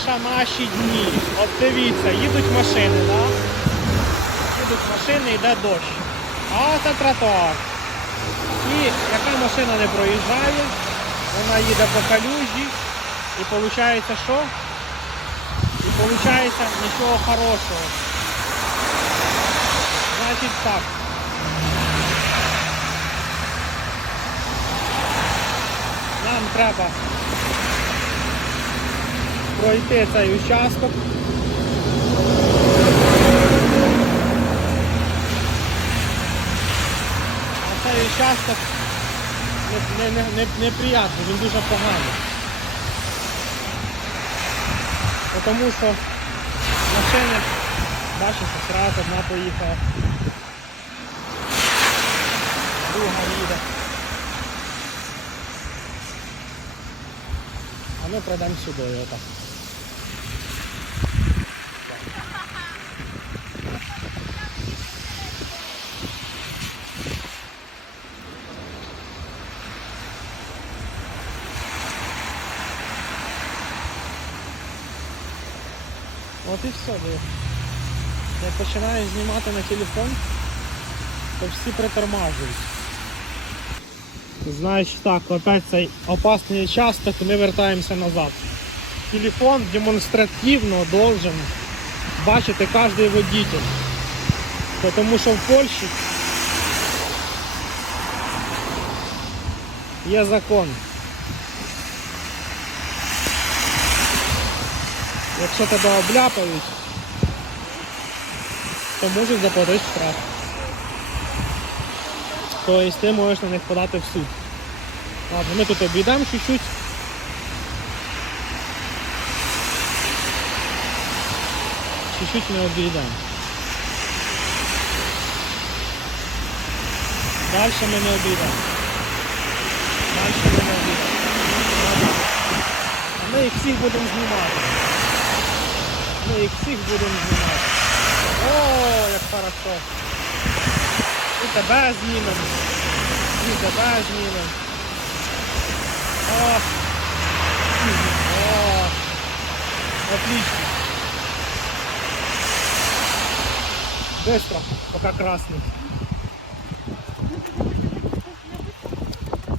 Польща наші дні. От дивіться, їдуть машини, да? Їдуть машини, йде дощ. А це тротуар. І яка машина не проїжджає, вона їде по калюжі. І виходить що? І виходить нічого хорошого. Значить так. Нам треба пройти цей участок. А цей участок не, не, не, не, він дуже поганий. Тому що машини, бачите, сразу одна поїхала. Друга їде. А ми пройдемо сюди отак. От і все, диви. Як починаєш знімати на телефон, то всі притормажують. Значить так, опять цей опасний участок, ми вертаємося назад. Телефон демонстративно должен бачити кожен водитель. Тому що в Польщі є закон. Якщо тебе обляпають, то можуть заплатити штраф. Тобто ти можеш на них подати в суд. Ладно, ми тут обійдемо чуть-чуть. Ми обійдемо. Далі ми не обійдемо. Далі ми не обійдемо. А ми їх всіх будемо знімати. Ми їх всіх будемо знімати. О, як хорошо. І тебе знімемо. І тебе знімемо. О. О. Отлично. Быстро, пока красный.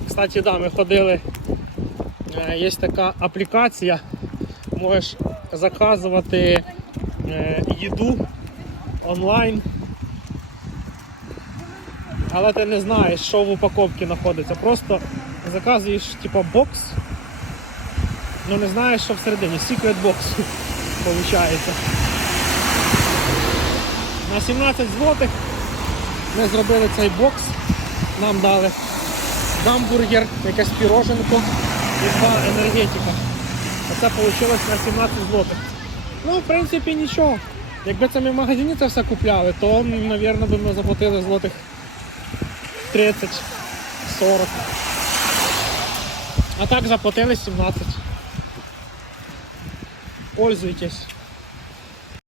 Кстати, да, ми ходили. Е, Є така аплікація. Можеш заказувати е, їду онлайн. Але ти не знаєш, що в упаковці знаходиться. Просто заказуєш типа бокс, але не знаєш, що всередині. Secret box виходить. На 17 злотих ми зробили цей бокс, нам дали гамбургер, якесь піроженко і два енергетика. Оце вийшло на 17 злотих. Ну, в принципі, нічого. Якби це ми в магазині це все купляли, то, мабуть, би ми заплатили злотих 30-40. А так заплатили 17. Пользуйтесь.